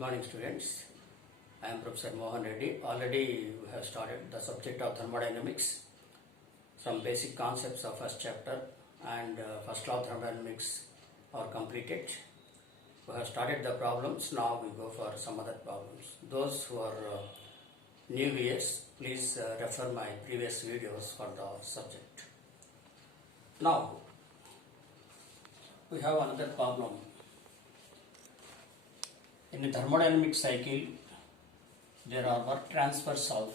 morning, students. I am Professor Mohan Reddy. Already we have started the subject of thermodynamics. Some basic concepts of first chapter and first law of thermodynamics are completed. We have started the problems. Now we go for some other problems. Those who are new viewers, please refer my previous videos for the subject. Now we have another problem. In a thermodynamic cycle, there are work transfers of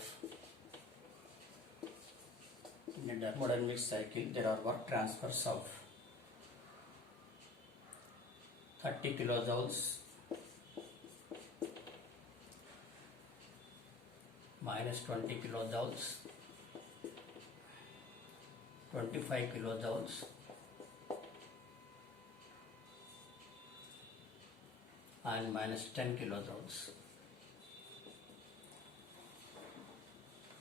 30 kilojoules minus 20 kilojoules, 25 kilojoules, and minus 10 kilojoules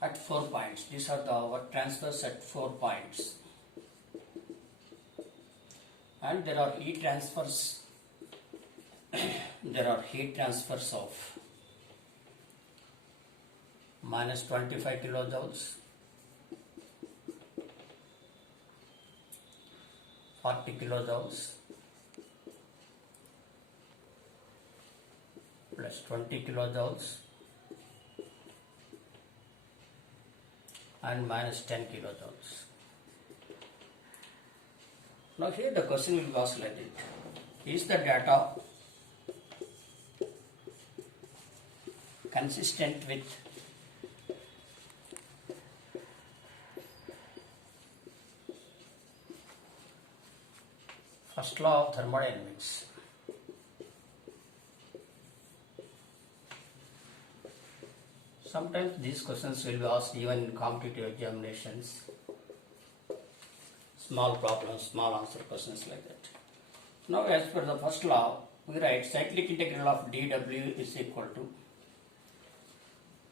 at 4 points. These are the work transfers at 4 points, and there are heat transfers. There are heat transfers of minus 25 kilojoules, 40 kilojoules, plus 20 kilojoules, and minus 10 kilojoules. Now here the question will be asked like this: is the data consistent with first law of thermodynamics? Sometimes these questions will be asked even in competitive examinations. Small problems, small answer questions like that. Now as per the first law, we write cyclic integral of dW is equal to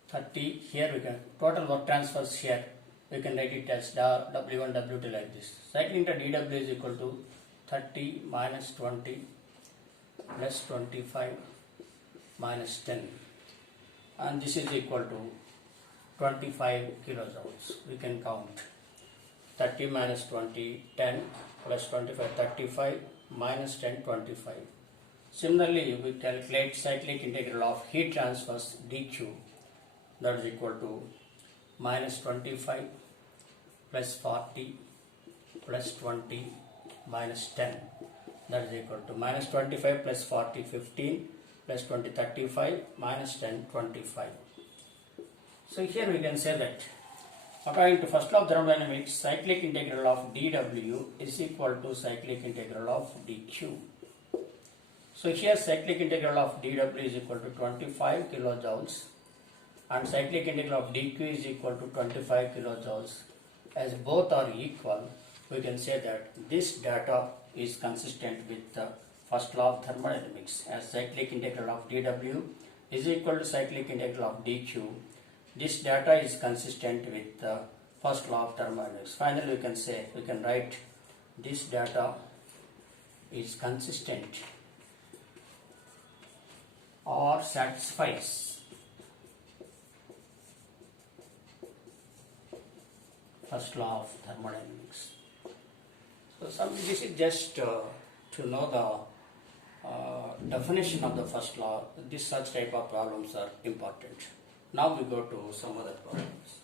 30. Here we can total work transfers. Here we can write it as W1 W2 like this. Cyclic integral dW is equal to 30 minus 20 plus 25 minus 10, and this is equal to 25 kilojoules. We can count 30 minus 20, 10 plus 25, 35 minus 10, 25. Similarly, we calculate cyclic integral of heat transfers dQ, that is equal to minus 25 plus 40 plus 20 minus 10, that is equal to minus 25 plus 40, 15 plus 20, 35 minus 10, 25. So here we can say that according to first law of thermodynamics, cyclic integral of dW is equal to cyclic integral of dQ. So here cyclic integral of dW is equal to 25 kilojoules and cyclic integral of dQ is equal to 25 kilojoules. As both are equal, we can say that this data is consistent with the first law of thermodynamics, as cyclic integral of dW is equal to cyclic integral of dQ. This data is consistent with the first law of thermodynamics. Finally, we can write this data is consistent or satisfies first law of thermodynamics. So this is just to know the definition of the first law. This such type of problems are important. Now we go to some other problems.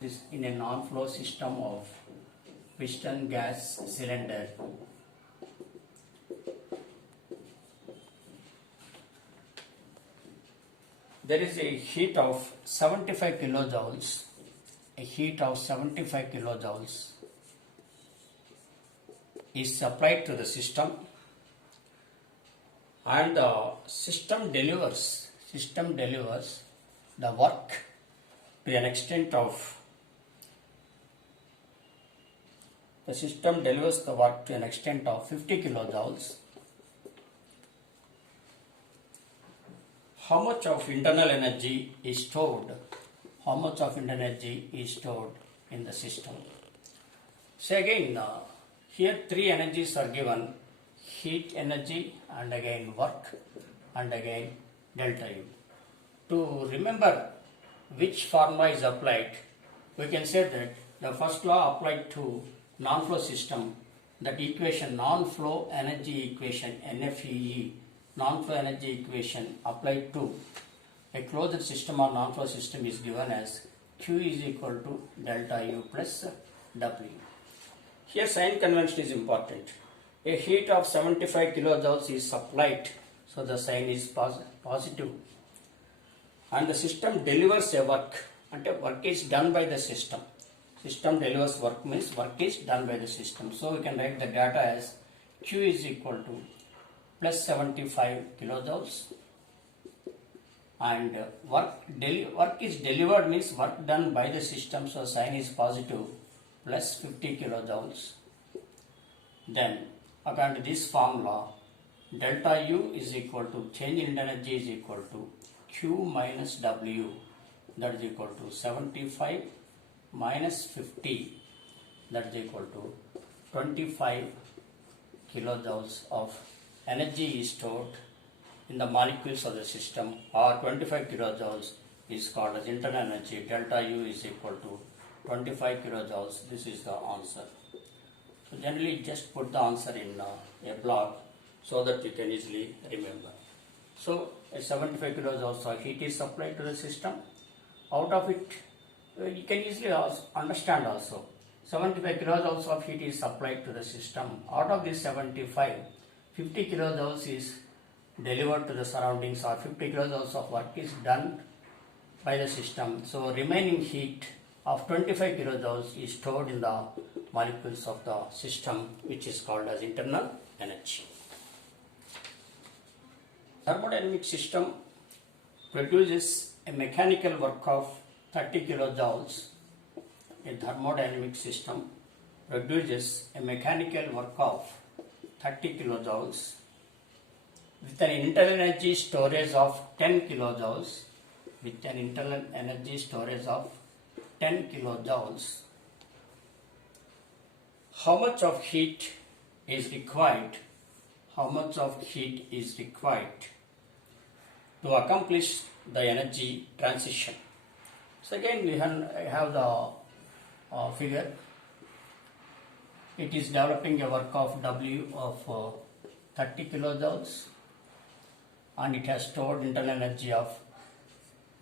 This in a non-flow system of piston gas cylinder, there is a heat of 75 kilojoules. A heat of 75 kilojoules is supplied to the system, and the system delivers the work to an extent of 50 kilojoules. How much of internal energy is stored? How much of internal energy is stored in the system? So again, here three energies are given: heat energy, and again work, and again delta U. To remember which formula is applied, we can say that the first law applied to non-flow system, that equation, non-flow energy equation, NFEE, non-flow energy equation applied to a closed system or non-flow system is given as Q is equal to delta U plus W. Here sign convention is important. A heat of 75 kilojoules is supplied, so the sign is positive. And the system delivers a work, and work is done by the system. System delivers work means work is done by the system. So we can write the data as Q is equal to plus 75 kilojoules, and work is delivered means work done by the system, so sign is positive, plus 50 kilojoules. Then according to this formula, delta U is equal to change in energy is equal to Q minus W, that is equal to 75 minus 50, that is equal to 25 kilojoules of energy is stored in the molecules of the system, or 25 kilojoules is called as internal energy. Delta U is equal to 25 kilojoules. This is the answer. So generally just put the answer in a block so that you can easily remember. So a 75 kilojoules of heat is supplied to the system. Out of it, you can easily understand also. 75 kilojoules of heat is supplied to the system. Out of this 75, 50 kilojoules is delivered to the surroundings, or 50 kilojoules of work is done by the system. So remaining heat of 25 kilojoules is stored in the molecules of the system, which is called as internal energy. Thermodynamic system produces a mechanical work of 30 kilojoules. A thermodynamic system produces a mechanical work of 30 kilojoules with an internal energy storage of 10 kilojoules. With an internal energy storage of 10 kilojoules, how much of heat is required? How much of heat is required to accomplish the energy transition? So again we have the figure. It is developing a work of W of 30 kilojoules, and it has stored internal energy of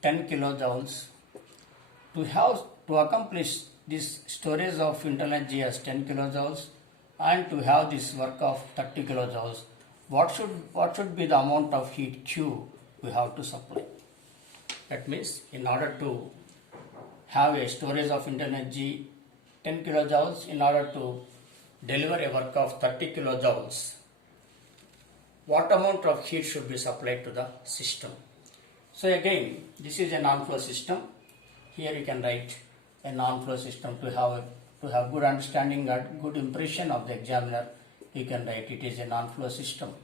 10 kilojoules. To accomplish this storage of internal energy as 10 kilojoules and to have this work of 30 kilojoules, what should be the amount of heat Q we have to supply? That means in order to have a storage of internal energy 10 kilojoules, in order to deliver a work of 30 kilojoules, what amount of heat should be supplied to the system? So again, this is a non-flow system. Here you can write a non-flow system to have good understanding and good impression of the examiner. You can write it is a non-flow system.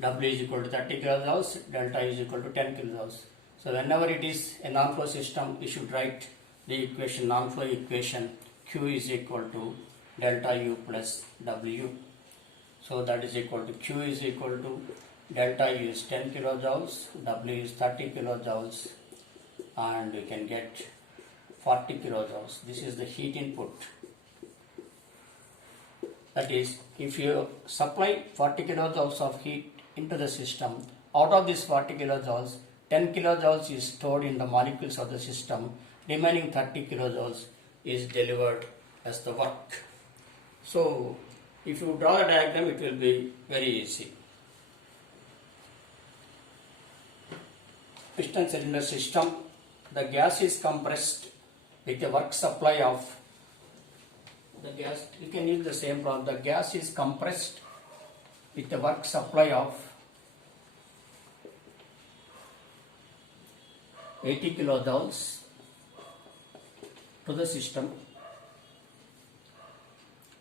W is equal to 30 kilojoules, delta is equal to 10 kilojoules. So whenever it is a non-flow system, you should write the equation, non-flow equation, Q is equal to delta U plus W. So that is equal to Q is equal to delta U is 10 kilojoules, W is 30 kilojoules, and we can get 40 kilojoules. This is the heat input. That is, if you supply 40 kilojoules of heat into the system, out of this 40 kilojoules, 10 kilojoules is stored in the molecules of the system, remaining 30 kilojoules is delivered as the work. So if you draw a diagram, it will be very easy. Piston cylinder system, the gas is compressed with a work supply of the gas. You can use the same problem. The gas is compressed with a work supply of 80 kilojoules to the system,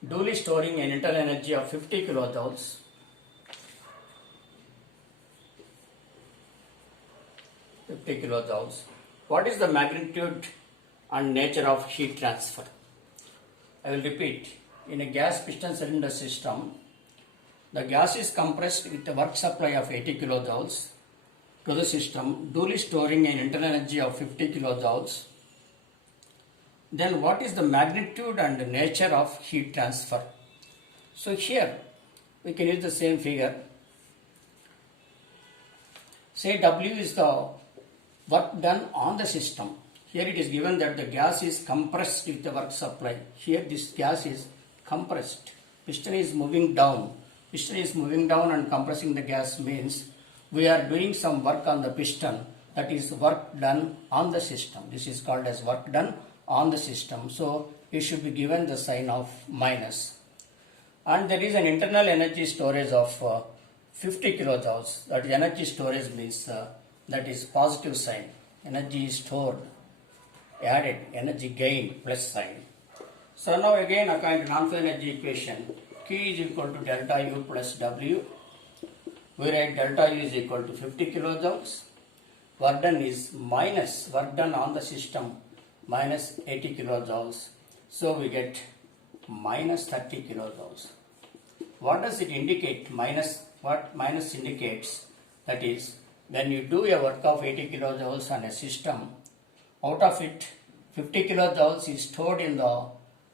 duly storing an internal energy of 50 kilojoules. What is the magnitude and nature of heat transfer? I will repeat. In a gas piston cylinder system, the gas is compressed with a work supply of 80 kilojoules to the system, duly storing an internal energy of 50 kilojoules. Then what is the magnitude and nature of heat transfer? So here we can use the same figure. Say W is the work done on the system. Here it is given that the gas is compressed with the work supply. Here this gas is compressed. Piston is moving down. Piston is moving down and compressing the gas means we are doing some work on the piston, that is work done on the system. This is called as work done on the system. So it should be given the sign of minus. And there is an internal energy storage of 50 kilojoules. That energy storage means that is positive sign. Energy is stored, added, energy gained plus sign. So now again according to non-free energy equation, Q is equal to delta U plus W. We write delta U is equal to 50 kilojoules. Work done is minus work done on the system minus 80 kilojoules. So we get minus 30 kilojoules. What does it indicate? What minus indicates? That is, when you do a work of 80 kilojoules on a system, out of it 50 kilojoules is stored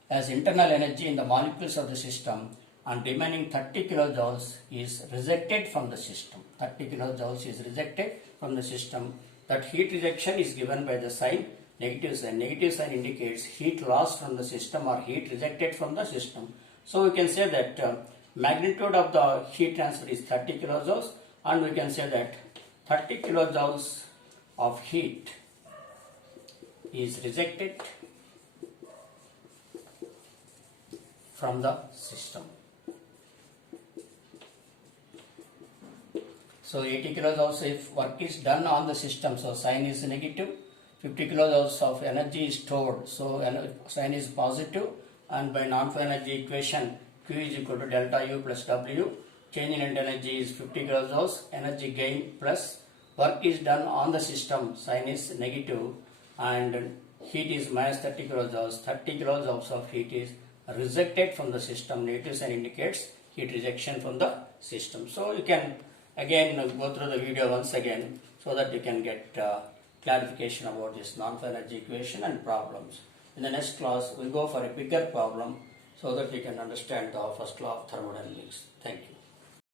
as internal energy in the molecules of the system, and remaining 30 kilojoules is rejected from the system. 30 kilojoules is rejected from the system. That heat rejection is given by the sign negative sign. Negative sign indicates heat lost from the system or heat rejected from the system. So we can say that magnitude of the heat transfer is 30 kilojoules, and we can say that 30 kilojoules of heat is rejected from the system. So 80 kilojoules if work is done on the system, so sign is negative. 50 kilojoules of energy is stored, so sign is positive, and by non-free energy equation Q is equal to delta U plus W. Change in net energy is 50 kilojoules, energy gain plus work is done on the system, sign is negative, and heat is minus 30 kilojoules. 30 kilojoules of heat is rejected from the system. Negative sign indicates heat rejection from the system. So you can again go through the video once again so that you can get clarification about this non-free energy equation and problems. In the next class, we'll go for a bigger problem so that you can understand the first law of thermodynamics. Thank you.